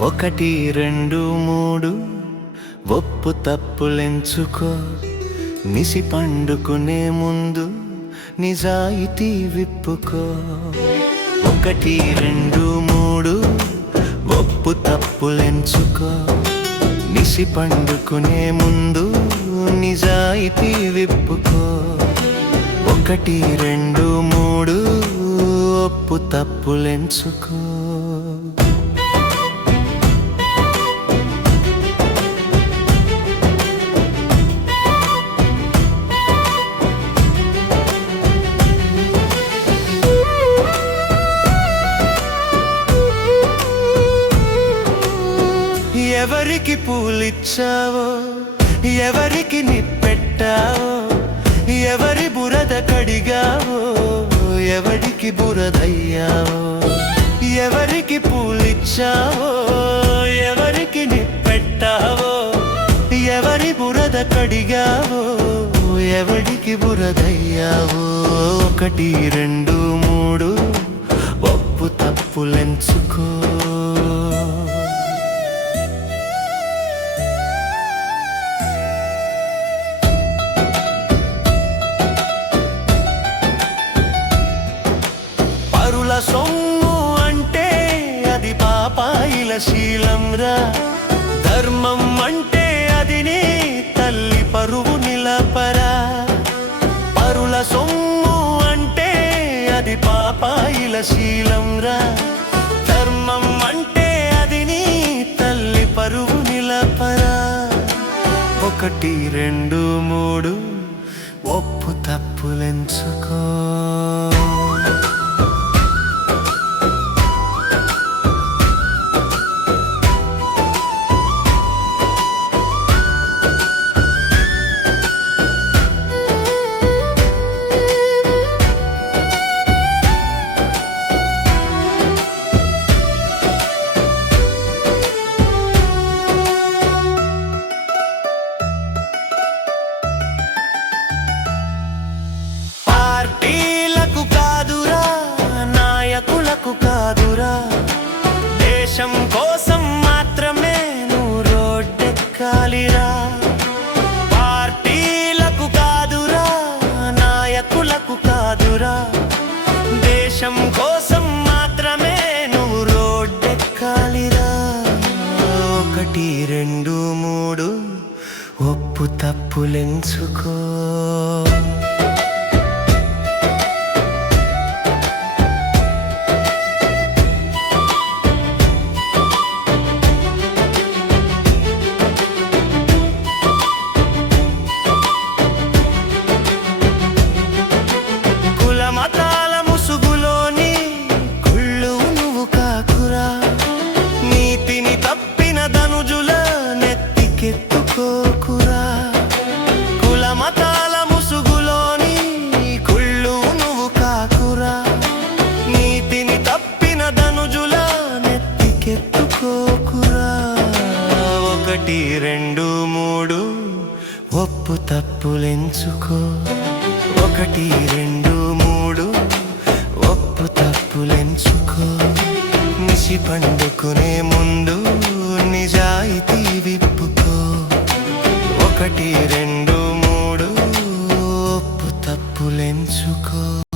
ఒకటి రెండు మూడు ఒప్పు తప్పులెంచుకో. నిసి పండుకునే ముందు నిజాయితీ విప్పుకో. ఒకటి రెండు మూడు ఒప్పు తప్పులెంచుకో. నిసి పండుకునే ముందు నిజాయితీ విప్పుకో. ఒకటి రెండు మూడు ఒప్పు తప్పులెంచుకో. ఎవరికి పూలిచ్చావో, ఎవరికి నిప్పెట్టావో, ఎవరి బురద కడిగావో, ఎవరికి బురదయ్యావో. ఎవరికి పూలిచ్చావో, ఎవరికి నిప్పెట్టావో, ఎవరి బురద కడిగావో, ఎవరికి బురదయ్యావో. ఒకటి రెండు మూడు ఒప్పు తప్పులెంచుకో. పరుల సొమ్ము అంటే అది పాపాయిల శీలంరా. ధర్మం అంటే అది నీ తల్లి పరువు నిలపరా. పరుల సొమ్ము అంటే అది పాపాయిల శీలంరా. ధర్మం అంటే అది నీ తల్లి పరువు నిలపరా. ఒకటి రెండు మూడు ఒప్పు తప్పులెంచుకో. పార్టీలకు కాదురా, నాయకులకు కాదురా, దేశం కోసం మాత్రమే నువ్వు రోడ్డెక్కాలిరా. పార్టీలకు కాదురా, నాయకులకు కాదురా, దేశం కోసం మాత్రమే నువ్వు రోడ్డెక్కాలిరా. ఒకటి రెండు మూడు ఒప్పు తప్పులెంచుకో. మతాల ముసుగులోని కుళ్ళు నువ్వు కాకురా. నీతిని తప్పిన ధనుజుల నెత్తికెత్తుకోకురా. కుల మతాల ముసుగులోని కుళ్ళు నువ్వు కాకురా. నీతిని తప్పిన ధనుజుల నెత్తికెత్తుకోకురా. ఒకటి రెండు మూడు ఒప్పు తప్పులెంచుకో. ఒకటి రెండు మూడు ఒప్పు తప్పులెంచుకో. నిసి పండుకునే ముందు నిజాయితీ విప్పుకో. ఒకటి రెండు మూడు ఒప్పు తప్పులెంచుకో.